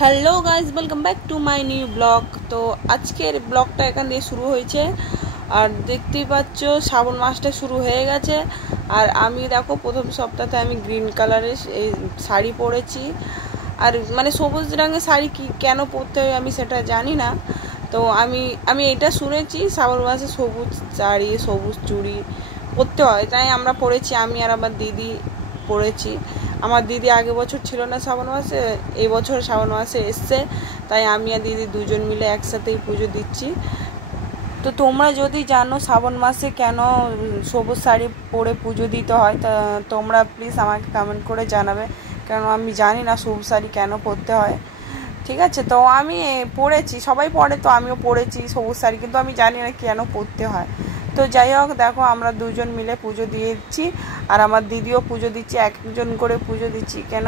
Hello guys, welcome back to my new blog. তো আজকের ব্লগটা এখান দিয়ে শুরু হয়েছে। আর দেখতেই পাচ্ছ শ্রাবণ মাসটা শুরু হয়ে গেছে। আর আমি দেখো প্রথম সপ্তাহে আমি গ্রিন কালারের এই শাড়ি পরেছি। আর মানে সবুজ রঙের শাড়ি কি কেন পরতে হয় আমি সেটা জানি না। তো আমি এটা শুনেছি শ্রাবণ মাসে সবুজ শাড়ি সবুজ চুড়ি পরতে হয়, তাই আমরা পরেছি। আমি আর আমার দিদি পরেছি। আমার দিদি আগের বছর ছিল না শ্রাবণ মাসে, এই বছর শ্রাবণ মাসে এসছে, তাই আমি আর দিদি দুজন মিলে একসাথেই পুজো দিচ্ছি। তো তোমরা যদি জানো শ্রাবণ মাসে কেন সবুজ শাড়ি পরে পুজো দিতে হয়, তা তোমরা প্লিজ আমাকে কমেন্ট করে জানাবে, কেন আমি জানি না সবুজ শাড়ি কেন পরতে হয়। ঠিক আছে, তো আমি পরেছি, সবাই পরে, তো আমিও পরেছি সবুজ শাড়ি, কিন্তু আমি জানি না কেন পরতে হয়। তো যাই হোক, দেখো আমরা দুজন মিলে পুজো দিয়েছি, আর আমার দিদিও পুজো দিচ্ছে, একজন করে পুজো দিচ্ছি। কেন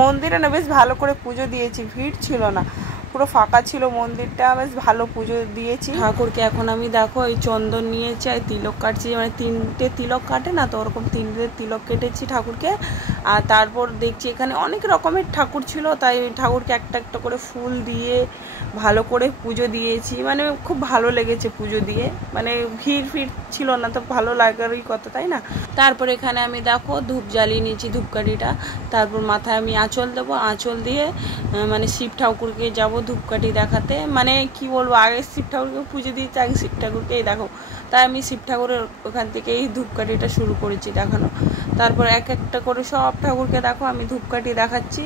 মন্দিরে না বেশ ভালো করে পুজো দিয়েছি, ভিড় ছিল না, পুরো ফাঁকা ছিল মন্দিরটা, বেশ ভালো পুজো দিয়েছি ঠাকুরকে। এখন আমি দেখো এই চন্দন নিয়েছি আর তিলক কাটছি, মানে 3টে তিলক কাটে না, তো ওরকম 3টে তিলক কেটেছি ঠাকুরকে। আর তারপর দেখছি এখানে অনেক রকমের ঠাকুর ছিল, তাই ঠাকুরকে একটা একটা করে ফুল দিয়ে ভালো করে পুজো দিয়েছি। মানে খুব ভালো লেগেছে পুজো দিয়ে, মানে ভিড় ছিল না, তো ভালো লাগারই কথা, তাই না। তারপর এখানে আমি দেখো ধূপ জ্বালিয়ে নিয়েছি, ধূপকাঠিটা। তারপর মাথায় আমি আঁচল দেবো, আঁচল দিয়ে মানে শিব ঠাকুরকে যাব ধূপকাঠি দেখাতে। মানে কি বলবো, আগে শিব ঠাকুরকে পুজো দিতে, আগে শিব ঠাকুরকেই দেখো, তাই আমি শিব ঠাকুরের ওখান থেকেই ধূপকাঠিটা শুরু করেছি দেখানো। তারপর এক একটা করে সব ঠাকুরকে দেখো আমি ধূপকাঠি দেখাচ্ছি।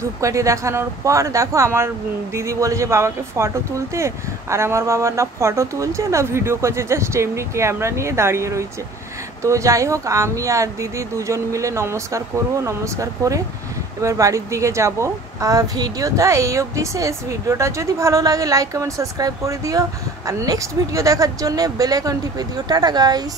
ধূপকাঠি দেখানোর পর দেখো আমার দিদি বলে যে বাবাকে ফটো তুলতে, আর আমার বাবা না ফটো তুলছে না ভিডিও করছে, জাস্ট এমনি ক্যামেরা নিয়ে দাঁড়িয়ে রয়েছে। তো যাই হোক, আমি আর দিদি দুজন মিলে নমস্কার করব, নমস্কার করে এবার বাড়ির দিকে যাব। আর ভিডিওটা এই অবধি শেষ। ভিডিওটা যদি ভালো লাগে লাইক কমেন্ট সাবস্ক্রাইব করে দিও, আর নেক্সট ভিডিও দেখার জন্য বেল আইকন টিপে দিও। Tata guys.